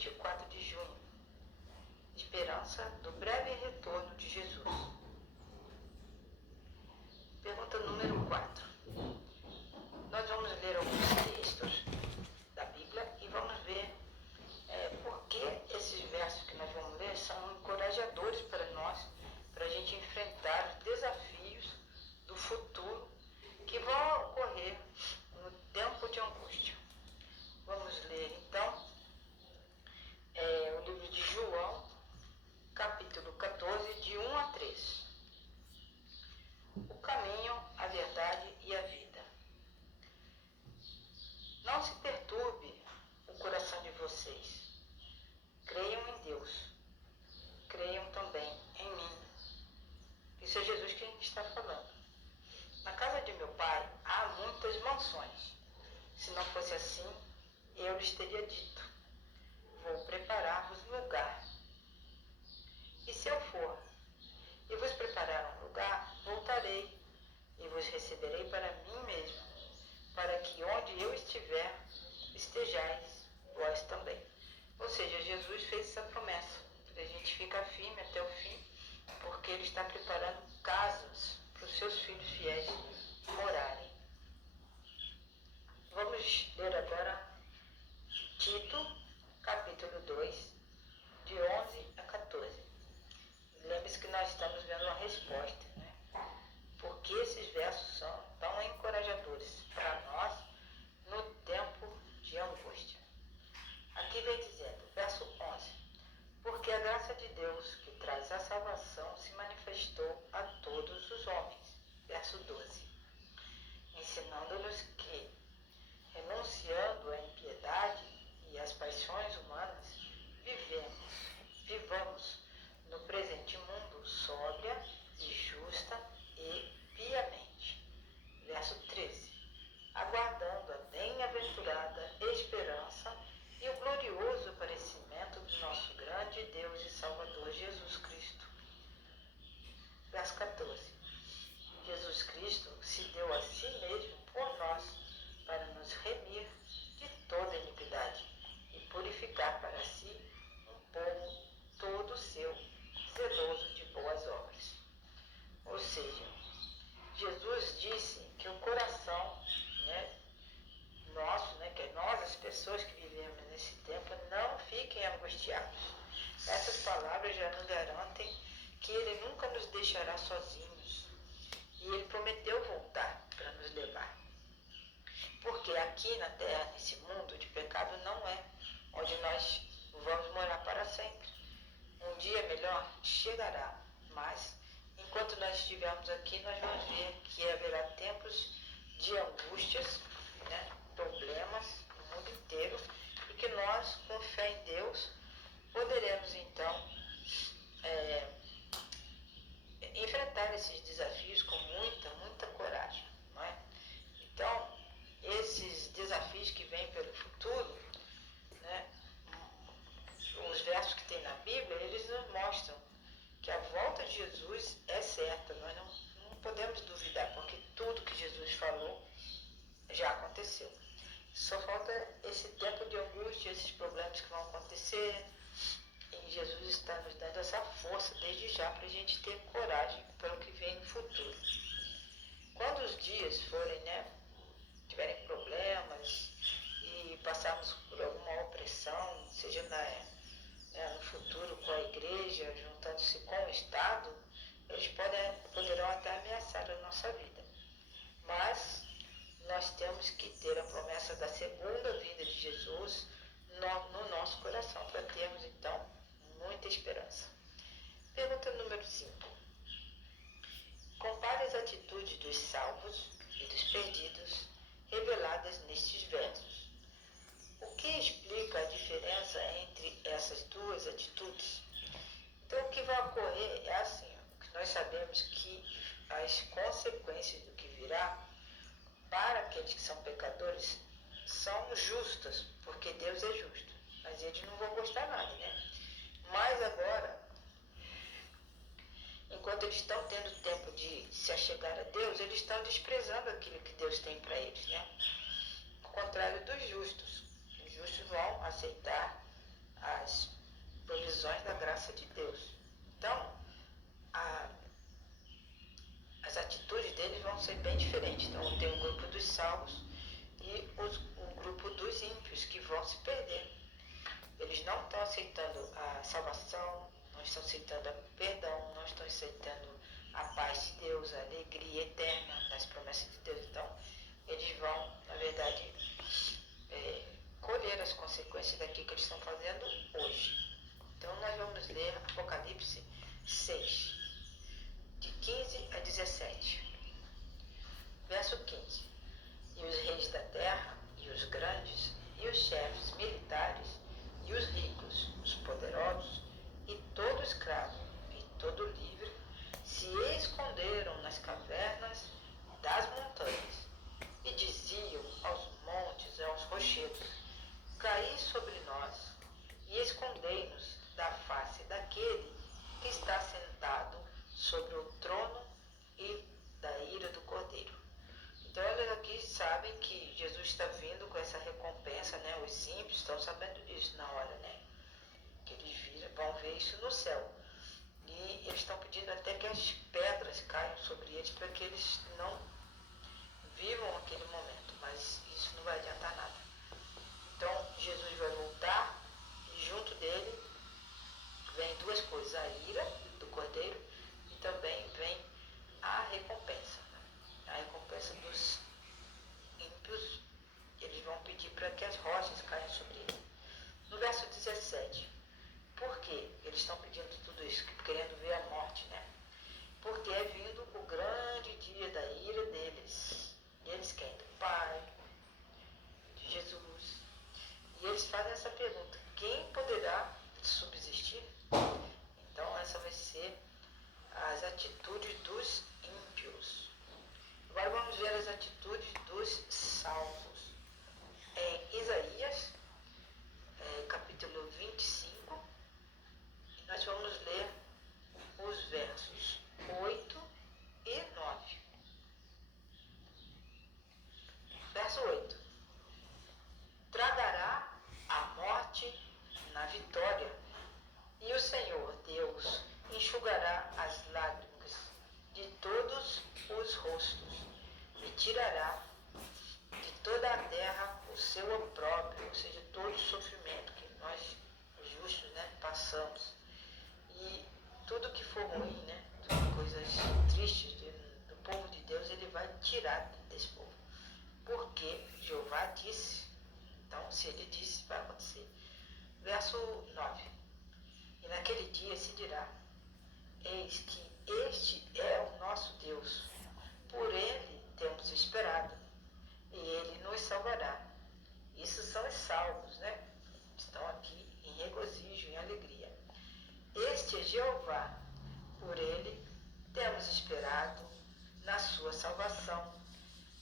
24 de junho. Esperança do breve retorno de Jesus. Pergunta número 4. Nós vamos ler alguns textos da Bíblia e vamos ver por que esses versos que nós vamos ler são encorajadores para nós, para a gente enfrentar os desafios do futuro que vão ocorrer no tempo de angústia. Vamos ler então o livro de João, capítulo 14, de 1 a 3. O caminho, a verdade e a vida. Não se perturbe o coração de vocês. Creiam em Deus. Creiam também em mim. Isso é Jesus que a gente está falando. Na casa de meu pai há muitas mansões. Se não fosse assim, eu lhes teria dito: vou preparar-vos um lugar. E se eu for e vos preparar um lugar, voltarei e vos receberei para mim mesmo, para que onde eu estiver, estejais vós também. Ou seja, Jesus fez essa promessa, para a gente ficar firme até o fim, porque Ele está preparando casas para os seus filhos fiéis morarem. Vamos ler agora Tito, capítulo 2, de 11 a 14. Lembre-se que nós estamos vendo uma resposta, né? Porque esses versos são tão encorajadores para nós no tempo de angústia. Aqui vem dizendo, verso 11: porque a graça de Deus que traz a salvação se manifestou a todos os homens. Verso 12: ensinando-nos que, renunciando à impiedade e às paixões humanas, vivamos no presente mundo sóbria e justa e piamente. Verso 13: aguardando a bem-aventurada esperança e o glorioso aparecimento do nosso grande Deus e Salvador Jesus Cristo. Verso 14: Jesus Cristo se deu a si mesmo por nós, para nos remir de toda iniquidade e purificar para si um povo todo seu, zeloso de boas obras. Ou seja, Jesus disse que o coração nosso, que nós, as pessoas que vivemos nesse tempo, não fiquem angustiados. Essas palavras já nos garantem que Ele nunca nos deixará sozinhos. E Ele prometeu voltar para nos levar. Porque aqui na terra, nesse mundo de pecado, não é onde nós vamos morar para sempre. Um dia melhor chegará, mas enquanto nós estivermos aqui, nós vamos ver que haverá tempos de angústias, problemas no mundo inteiro, e que nós, com fé em Deus, poderemos então enfrentar esses desafios com muita coragem, não é? Então, esses desafios que vêm pelo futuro, os versos que tem na Bíblia, eles nos mostram que a volta de Jesus é certa. Nós não podemos duvidar, porque tudo que Jesus falou já aconteceu. Só falta esse tempo de angústia, esses problemas que vão acontecer, e Jesus está nos dando essa força desde já para a gente ter coragem pelo que vem no futuro. Quando os dias forem, tiverem problemas e passarmos por alguma opressão, seja no futuro com a igreja, juntando-se com o Estado, eles poderão até ameaçar a nossa vida. Mas nós temos que ter a promessa da segunda vinda de Jesus no nosso coração, para termos então muita esperança. Pergunta número 5. Compare as atitudes dos salvos e dos perdidos reveladas nestes versos. O que explica a diferença entre essas duas atitudes? Então, o que vai ocorrer é assim, que nós sabemos que as consequências do que virá para aqueles que são pecadores são justas, porque Deus é justo, mas eles não vão gostar nada, Mas agora, enquanto eles estão tendo tempo de se achegar a Deus, eles estão desprezando aquilo que Deus tem para eles, Ao contrário dos justos. Os justos vão aceitar a as provisões da graça de Deus. Então, as atitudes deles vão ser bem diferentes. Então, tem o grupo dos salvos e o grupo dos ímpios que vão se perder. Eles não estão aceitando a salvação, não estão aceitando o perdão, não estão aceitando a paz de Deus, a alegria eterna das promessas de Deus. Então, eles vão, na verdade, colher as consequências daquilo que eles estão fazendo hoje. Então, nós vamos ler Apocalipse 6, de 15 a 17. Verso 15. E os reis da terra, e os grandes, e os chefes militares, e os ricos, os poderosos, e todo escravo, e todo livre, se esconderam nas cavernas das montanhas, e diziam aos montes e aos rochedos: caí sobre nós, e escondei-nos da face daquele que está sentado sobre o trono e da ira do Cordeiro. Então eles aqui sabem que Jesus está vindo com essa recompensa, né? Os ímpios estão sabendo disso na hora, né? Que eles vão ver isso no céu. E eles estão pedindo até que as pedras caiam sobre eles para que eles não vivam aquele momento, mas isso não vai adiantar nada. Então Jesus vai voltar e junto dele vem duas coisas: a ira do Cordeiro e também vem a recompensa. A recompensa dos ímpios, eles vão pedir para que as rochas caiam sobre ele. No verso 17, por que eles estão pedindo tudo isso? Querendo ver a morte, né? Porque é vindo o grande dia da ira deles. E eles quem? Do Pai, de Jesus. E eles fazem essa pergunta: quem poderá subsistir? Então essa vai ser as atitudes dos ímpios. Agora vamos ver as atitudes dos salvos. Em Isaías, capítulo 25, nós vamos ler os versos 8 e 9. Verso 8. Tragará a morte na vitória, e o Senhor Deus enxugará as lágrimas de todos os rostos, e tirará de toda a terra o seu opróbrio, ou seja, todo o sofrimento que nós, os justos, né, passamos. E tudo que for ruim, né, coisas tristes do povo de Deus, ele vai tirar desse povo. Porque Jeová disse. Então, se ele disse, vai acontecer. Verso 9. E naquele dia se dirá: eis que este é o nosso Deus, por ele temos esperado, e ele nos salvará. Isso são os salvos, né? Estão aqui em regozijo, em alegria. Este é Jeová, por ele temos esperado na sua salvação,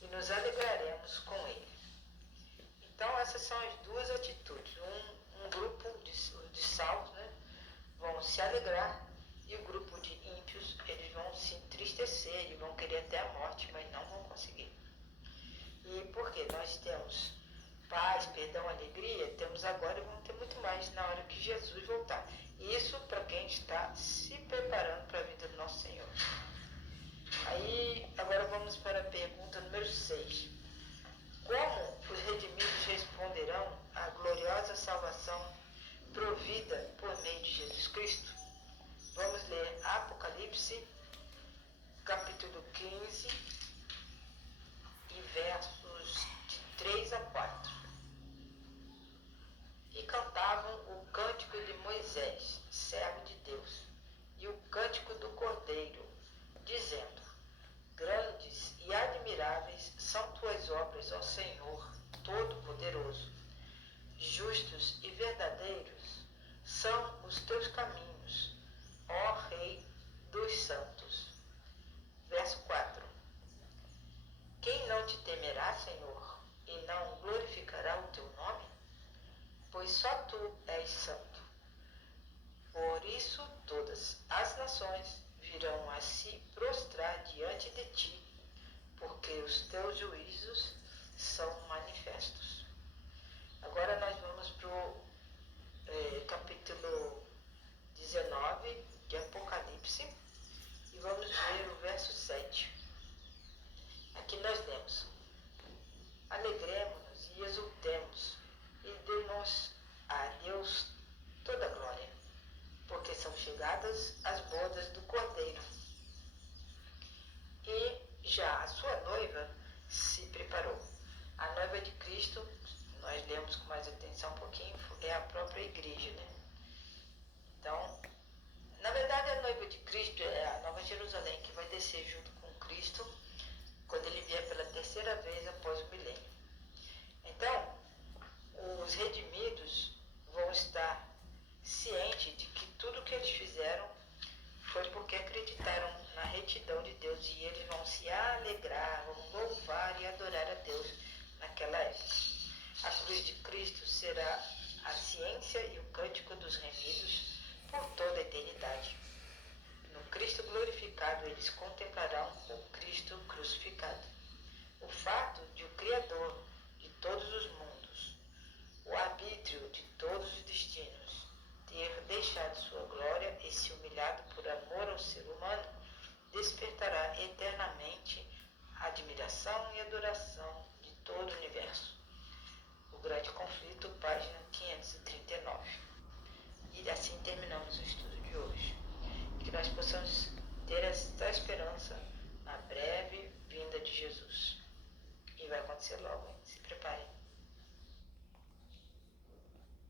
e nos alegraremos com ele. Então essas são as duas atitudes. Um grupo de salvos, né, vão se alegrar, e o grupo de ímpios, eles vão se entristecer, eles vão querer até a morte, mas não vão conseguir. E porque nós temos paz, perdão, alegria, temos agora e vamos ter muito mais na hora que Jesus voltar. Isso para quem está se preparando para a vinda do nosso Senhor. Aí, agora vamos para a pergunta número 6. Como os redimidos responderão à gloriosa salvação provida por meio de Jesus Cristo? Vamos ler Apocalipse, capítulo 15, e versos de 3 a 4. E cantavam o cântico de Moisés, servo de Deus, e o cântico do Cordeiro, dizendo: grandes e admiráveis são tuas obras, ó Senhor Todo-Poderoso. Justos e verdadeiros são os teus caminhos, ó Rei dos santos. Verso 4. Quem não te temerá, Senhor, e não glorificará o teu nome? Pois só tu és santo. Por isso todas as nações virão a se prostrar diante de ti, porque os teus juízos são manifestos. Agora nós vamos para o capítulo de Apocalipse e vamos ver o verso 7. Aqui nós lemos: alegremo-nos e exultemos e demos a Deus toda a glória, porque são chegadas as bodas do Cordeiro e já a sua noiva se preparou. A noiva de Cristo, nós lemos com mais atenção um pouquinho, é a própria igreja, né? Então, na verdade, a noiva de Cristo é a Nova Jerusalém, que vai descer junto com Cristo quando ele vier pela terceira vez após o milênio. Então, os redimidos vão estar cientes de que tudo que eles fizeram foi porque acreditaram na retidão de Deus e eles vão se alegrar, vão louvar e adorar a Deus naquela época. A cruz de Cristo será a ciência e o cântico dos remidos por toda a eternidade. No Cristo glorificado, eles contemplarão o Cristo crucificado. O fato de o Criador de todos os mundos, o arbítrio de todos os destinos, ter deixado sua glória e se humilhado por amor ao ser humano, despertará eternamente a admiração e adoração de todo o universo. O Grande Conflito, página 539. E assim terminamos o estudo de hoje.